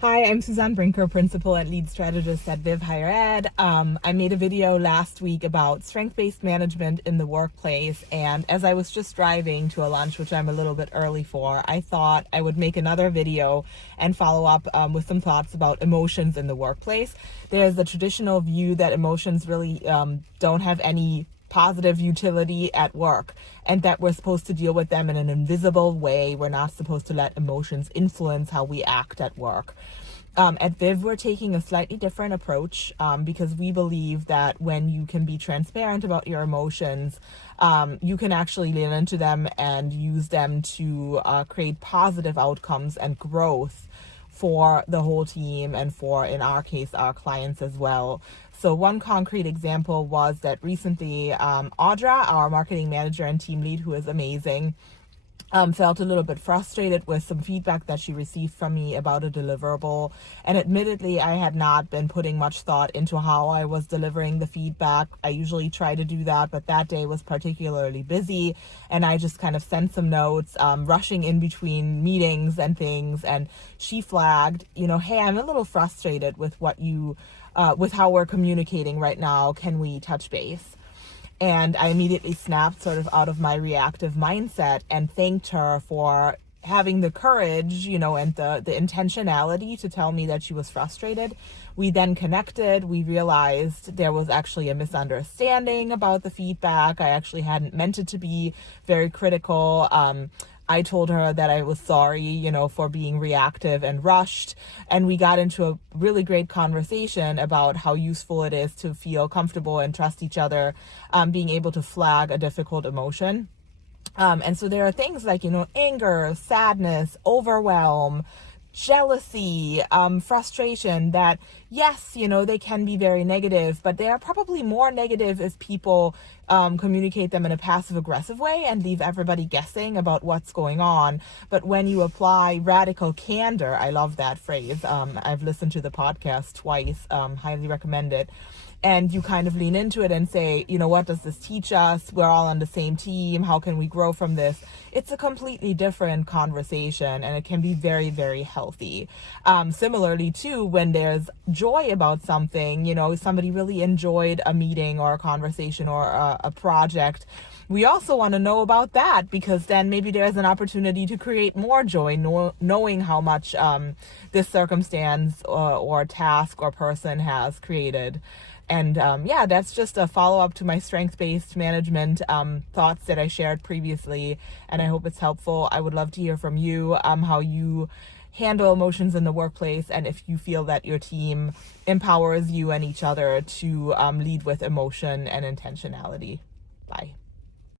Hi, I'm Suzan Brinker, Principal and Lead Strategist at Viv Higher Ed. I made a video last week about strength-based management in the workplace, and as I was just driving to a lunch, which I'm a little bit early for, I thought I would make another video and follow up with some thoughts about emotions in the workplace. There's a traditional view that emotions really don't have any positive utility at work, and that we're supposed to deal with them in an invisible way. We're not supposed to let emotions influence how we act at work. At Viv, we're taking a slightly different approach because we believe that when you can be transparent about your emotions, you can actually lean into them and use them to create positive outcomes and growth for the whole team and for, in our case, our clients as well. So one concrete example was that recently Audra, our marketing manager and team lead, who is amazing, felt a little bit frustrated with some feedback that she received from me about a deliverable. And admittedly, I had not been putting much thought into how I was delivering the feedback. I usually try to do that, but that day was particularly busy. And I just kind of sent some notes, rushing in between meetings and things. And she flagged, hey, I'm a little frustrated with with how we're communicating right now. Can we touch base? And I immediately snapped sort of out of my reactive mindset and thanked her for having the courage, and the intentionality to tell me that she was frustrated. We then connected. We realized there was actually a misunderstanding about the feedback. I actually hadn't meant it to be very critical. I told her that I was sorry, for being reactive and rushed. And we got into a really great conversation about how useful it is to feel comfortable and trust each other, being able to flag a difficult emotion. And so there are things like, anger, sadness, overwhelm, jealousy, frustration that, yes, they can be very negative, but they are probably more negative if people communicate them in a passive aggressive way and leave everybody guessing about what's going on. But when you apply radical candor, I love that phrase. I've listened to the podcast twice, highly recommend it. And you kind of lean into it and say, what does this teach us? We're all on the same team. How can we grow from this? It's a completely different conversation, and it can be very, very healthy. Similarly, too, when there's joy about something, somebody really enjoyed a meeting or a conversation or a project, we also want to know about that, because then maybe there's an opportunity to create more joy, knowing how much this circumstance or task or person has created. And that's just a follow-up to my strength-based management thoughts that I shared previously, and I hope it's helpful. I would love to hear from you how you handle emotions in the workplace, and if you feel that your team empowers you and each other to lead with emotion and intentionality. Bye.